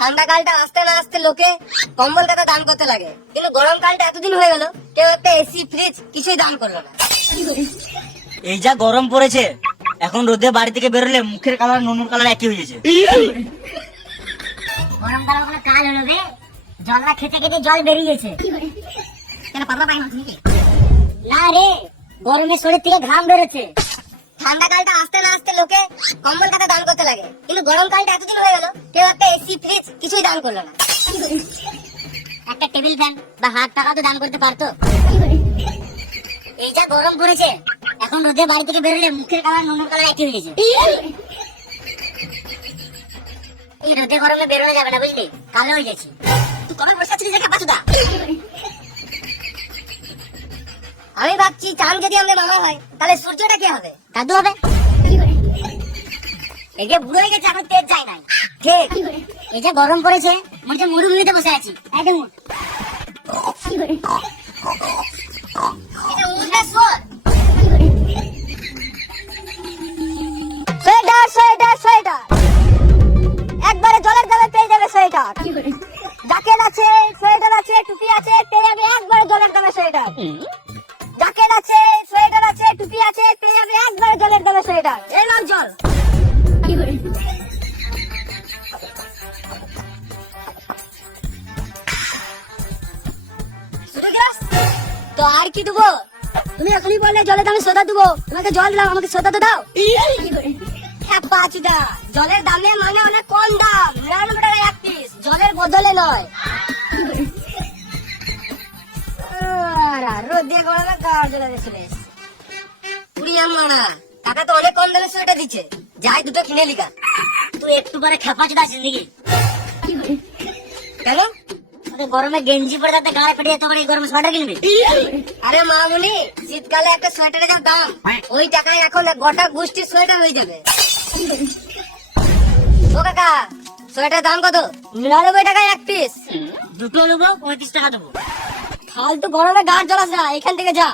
ঠান্ডা কালটা আসতে না আসতে লোকে কম্বল কাতা দান করতে লাগে, কিন্তু গরম কালটা এতদিন হয়ে গেল কেউ একটা এসি ফ্রিজ কিছুই দান করলো না। এই যা গরম পড়েছে, এখন রোদে বাড়ি থেকে বেরোলে মুখের কালার নুনুর কালার একই হয়ে গেছে। গরম কালো কোনো কাল হলো বে, জল না খেতে খেতে জল বেরিয়েছে। কেন পাতলা পাই মাছ নাকি? না রে, গরমে শরীর থেকে ঘাম বেরোচ্ছে। ঠান্ডা কালটা আসতে না আসতে লোকে কম্বল কাতা দান করতে লাগে, কিন্তু গরম কালটা এতদিন হয়ে গেল কেউ একটা এসি ফ্রিজ কিছুই দান করলো না। একটা টেবিল ফ্যান বা হাত টাকা তো দান করতে পারতো। এই যা গরম পড়েছে, এখন রোদে বাড়ি থেকে বেরোলে মুখের কালার নুনুর কালার একই হয়ে গেছে। এই রোদে গরমে বেরোনো যাবে না, বুঝলি? কালো হয়ে গেছি। তুই কবে বসে আছিস দেখা পাচুদা? আমি ভাবছি চাঁদ যদি আমাদের মামা হয় তাহলে সূর্যটা কি হবে? দাদু হবে। এই যে বুড়ো হয়ে গেছে এখন তেজ যায় নাই। ঠিক। এই যে গরম পড়েছে, মনে হচ্ছে মরুভূমিতে বসে আছি। একদম এটা উঠলে শোন। সোয়েটার সোয়েটার সোয়েটার, একবারে জলের দামে পেয়ে যাবে সোয়েটার। জ্যাকেট আছে, সোয়েটার আছে, টুপি আছে, পেয়ে যাবে একবারে জলের দামে সোয়েটার। জ্যাকেট আছে, সোয়েটার আছে, টুপি আছে, পেয়ে যাবে একবারে জলের দামে সোয়েটার। এই নাও জল। তো আর কি দেবো? তুমি এখনই বললে জলের দামে সোদা দেবো, তোমাকে জল দিলাম, আমাকে সোদা তো দাও। হ্যাঁ পাঁচুদা, জলের দামে মানে অনেক কম দাম, 99 টাকা এক পিস, জলের বদলে নয়। রোদে গরমে গাড় জ্বলে গেছিলে। পুরিয়া মানা টাকা তো অনেক কম দামে সোয়েটার দিচ্ছে, যাই দুটো কিনে লিখা। তুই একটু পরে খেপা চুদা আছিস নাকি? কেন? গরমে গেঞ্জি পরে যাতে গায়ে পেটে যেতে পারে, গরমে সোয়েটার কিনবি? আরে মামুনি, শীতকালে একটা সোয়েটারের যা দাম, ওই টাকায় এখন গোটা গোষ্ঠীর সোয়েটার হয়ে যাবে। ও কাকা, সোয়েটার দাম কত? 99 টাকায় এক পিস। দুটো নেবো, 35 টাকা দেবো। ফালতু গরমে গাড় জ্বলাস না, এখান থেকে যা।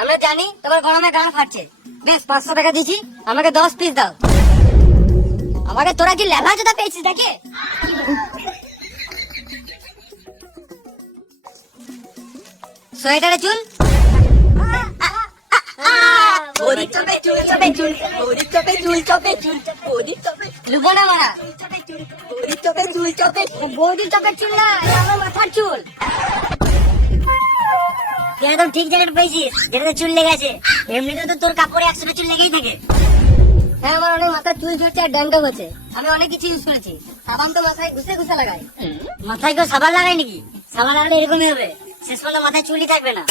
আমরা জানি তোমার গরমে গাড় ফাটছে, বেশ 500 টাকা দিচ্ছি, আমাকে 10 পিস দাও। আমাকে তোরা কি লেভা জোদা পেয়েছিস নাকি? সোয়েটারে চুল লুবো না মারা, বৌদির চপের চুল না, এটা আমার মাথার চুল। তুই একদম ঠিক জায়গাটা পেয়েছিস, যেটাতে চুল লেগে আছে। এমনিতে তো তোর কাপড়ে 100টা চুল লেগেই থাকে। হ্যাঁ, আমার অনেক মাথার চুল ঝরছে আর ড্যান্ড্রফ হচ্ছে, আমি অনেক কিছু ইউজ করেছি। সাবান তো মাথায় ঘুষে ঘুষে লাগাই। মাথায় কেউ সাবান লাগায় নাকি? সাবান লাগালে এরকমই হবে, শেষ পর্যন্ত মাথায় চুলই থাকবে না।